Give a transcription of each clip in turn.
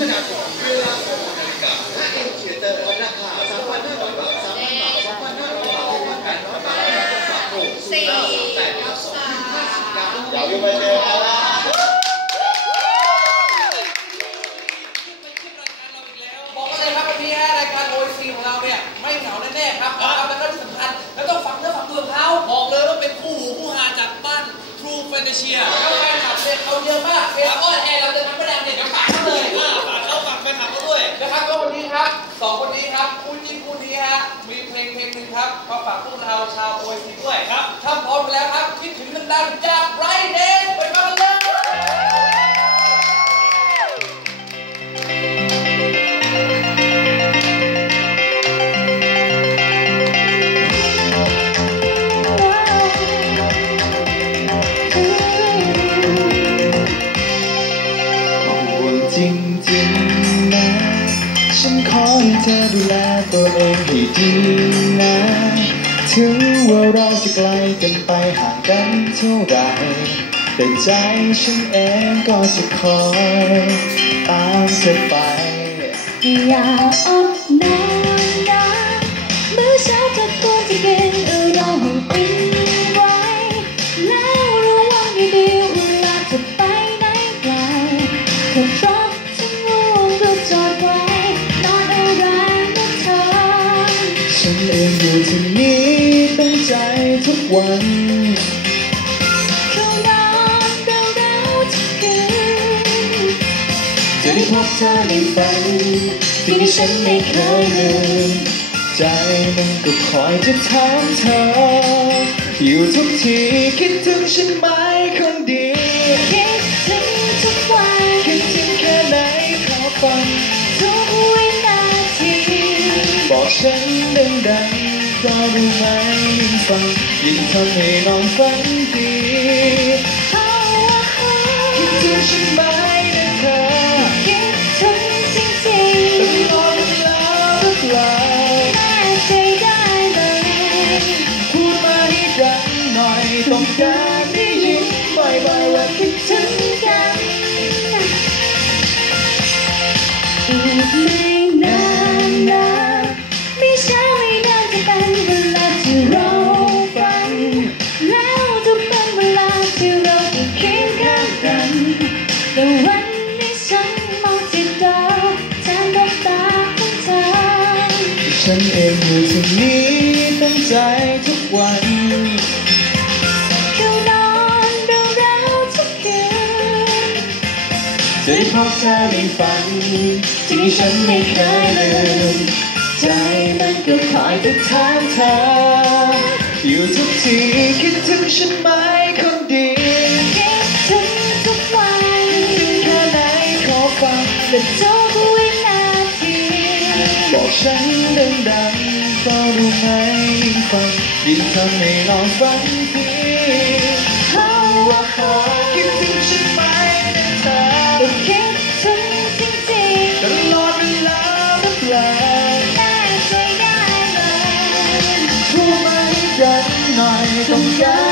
กฎาคมเวลา16นาฬิกาถ้าเอ็มเทเตอร์ราคา3,500บาท3,000บาท2,500บาท1,800บาทฝากโปรสี่0 9 8 9 2 5 9อย่าลืมไปเลย สองคนนี้ครับคู่จิ้นคู่นี้ฮะมีเพลงเพลงหนึ่งครับมาฝากพวกเราชาวโอซีด้วยครับถ้าพร้อมแล้วครับคิดถึงดังๆจากไรเดน ถึงว่าเราจะไกลกันไปห่างกันเท่าไหรแต่ใจฉันเองก็จะคอยตามเธอไปอย่าอดนอน ได้พบเธอในฝันที่ฉันไม่เคยลืม ใจมันก็คอยจะถามเธอ อยู่ทุกทีคิดถึงฉันไหมคนดีคิดถึงทุกวันคิดถึงแค่ไหนขอฟังทุกวินาทีบอกฉันดังๆเพราะรู้ไหมยิ่งฟังยิ่งทำให้นอนฝันดีคิดถึงฉันไหม แต่วันนี้ฉันมองที่ดาวแทนดวงตาของเธอฉันเองอยู่ที่นี่ตั้งใจทุกวันเข้านอนเร็วๆทุกคืนจะได้พบเธอในฝันที่ฉันไม่เคยลืมใจมันก็คอยจะถามเธอ อยู่ทุกทีคิดถึงฉันไหมคนดี และทุกวินาทีบอกฉันดังๆก็รู้ไหมยิ่งฟังยิ่งทำให้นอนฝันดีเขาว่าขอคิดถึงฉันไหมนะเธอก็คิดถึงจริงตลอดเวลาหรือเปล่าแน่ใจได้เลยพูดมาให้ดังหน่อยต้องการ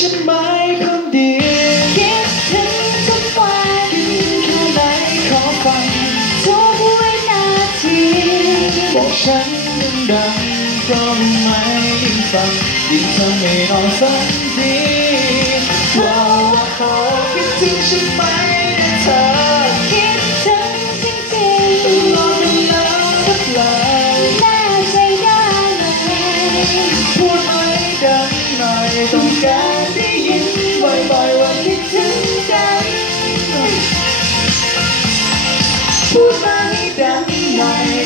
ฉันไหมคนดีคิดถึงทุกวันคิดถึงแค่ไหนขอฟังทุกวินาทีบอกฉันดังๆเพราะรู้ไหมยิ่งฟังยิ่งทำให้นอนฝันดีว่าว่าขอคิดถึงฉันไหมนะเธอ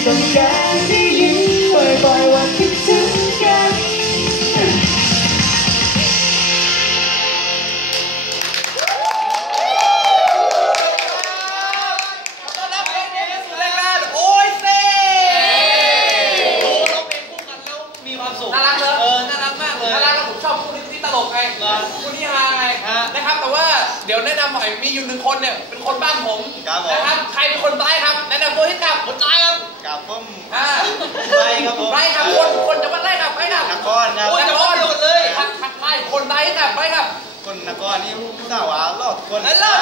ต้องการได้ยินบ่อยๆว่าคิดถึงกันต้อนรับเพลงนี้สู่รายการโอ้ยเซ่โอ้เราเพลงคู่กันแล้วมีความสุขน่ารักเลยเออ น่ารักมตลกไงคู่นี้ฮาไงนะครับ แต่ว่าเดี๋ยวแนะนำหน่อย มีอยู่หนึ่งคนเนี่ย เป็นคนบ้านผมครับผมนะครับ ใครเป็นคนใต้ครับ แนะนำตัวให้กับคนใต้ครับ กับผมอ่าไรครับผมไรครับคนคนจังหวัดไรครับไรครับนครครับโอ้ยนครเดียวกันเลยทักทักทายคนใต้ครับไรครับ คนนครนี่สาวารอดคนนั่นเลิศ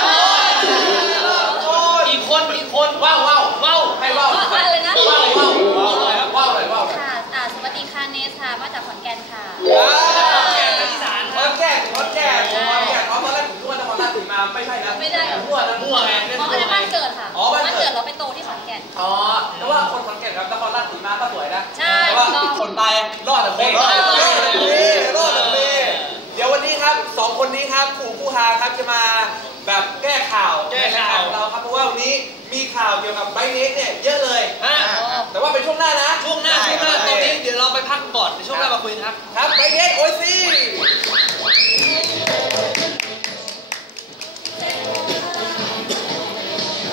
อีกคนอีกคนว้าวว้าวว้าวให้ว้าวอะไรนะว้าวว้าวว้าวเลยครับว้าวเลยว้าวเลยค่ะอ่าสวัสดีค่ะเนสค่ะมาจากขอนแก่นค่ะขอนแก่นขอนแก่นขอนแก่นอ๋อตอนแรกผมนึกว่านครราชสีมาไม่ใช่นะไม่ได้มั่วนะมั่วไง นครราชสีมาก็สวยนะใช่แต่ว่าถูกต้องคนตายรอดแต่เมฆรอดแต่เมฆรอดแต่เมฆเดี๋ยววันนี้ครับสองคนนี้ครับขู่คู่ฮาครับจะมาแบบแก้ข่าวแก้ข่าวในรยกรของเราครับเพราะว่าวันนี้มีข่าวเกี่ยวกับไบเน็กเนี่ยเยอะเลยฮะแต่ว่าเป็นช่วงหน้านะช่วงหน้าช่วงหน้าตอนนี้เดี๋ยวเราไปพักก่อนในช่วงหน้ามาคุยครับครับไบเน็กโอซี